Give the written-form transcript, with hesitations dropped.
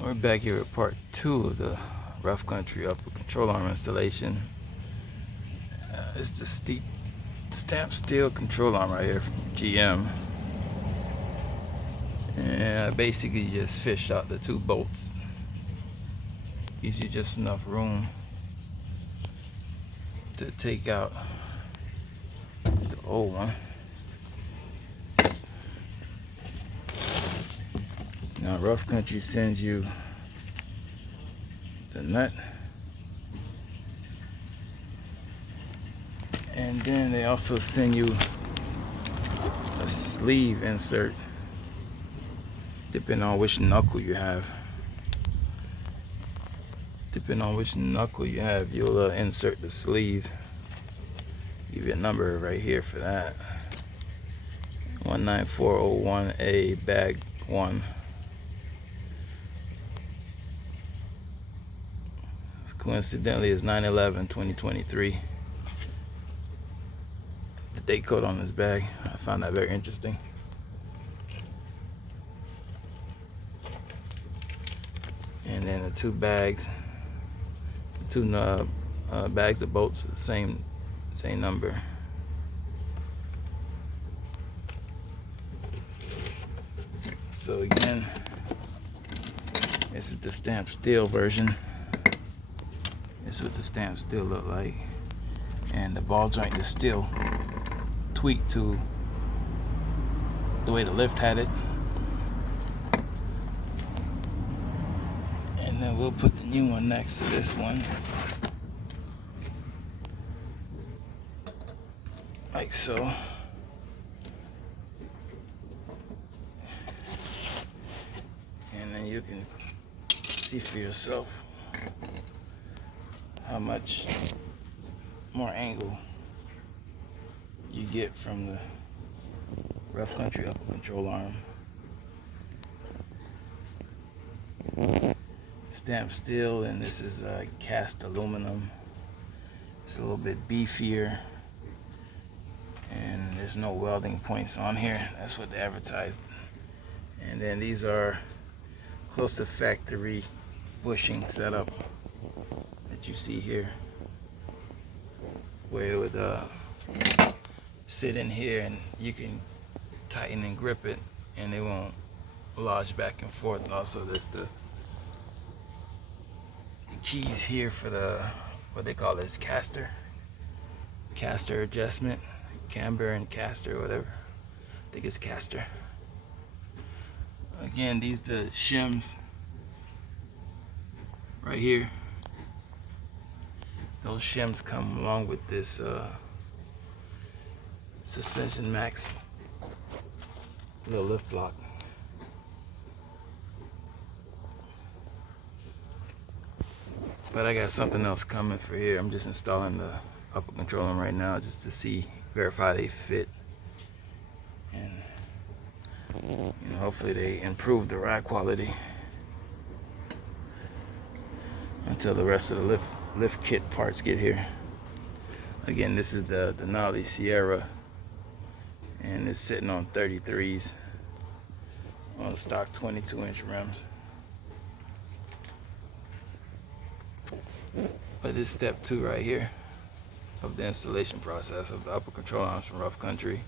We're back here at part 2 of the Rough Country upper control arm installation. It's the stamp steel control arm right here from GM. And I basically just fished out the 2 bolts. Gives you just enough room to take out the old one. Now Rough Country sends you the nut, and then they also send you a sleeve insert depending on which knuckle you have. Depending on which knuckle you have, you'll insert the sleeve. Give you a number right here for that. 19401A bag 1. Coincidentally, it's 9/11/2023. The date code on this bag. I found that very interesting. And then the 2 bags, the 2 bags of bolts, the same number. So again, this is the stamped steel version. This is what the stamped steel look like, and the ball joint is still tweaked to the way the lift had it. And then we'll put the new one next to this one, like so. And then you can see for yourself how much more angle you get from the Rough Country upper control arm. Stamped steel, and this is cast aluminum. It's a little bit beefier, and there's no welding points on here. That's what they advertised. And then these are close to factory bushing setup that you see here, where it would sit in here and you can tighten and grip it and it won't lodge back and forth. And also there's the keys here for the, what they call this, caster adjustment, camber and caster, whatever. I think it's caster. Again, these the shims right here. Those shims come along with this Suspension Max little lift block. But I got something else coming for here. I'm just installing the upper control arm right now just to verify they fit, and hopefully they improve the ride quality until the rest of the lift kit parts get here. Again, this is the Denali Sierra, and it's sitting on 33s on stock 22-inch rims. But it's step 2 right here of the installation process of the upper control arms from Rough Country.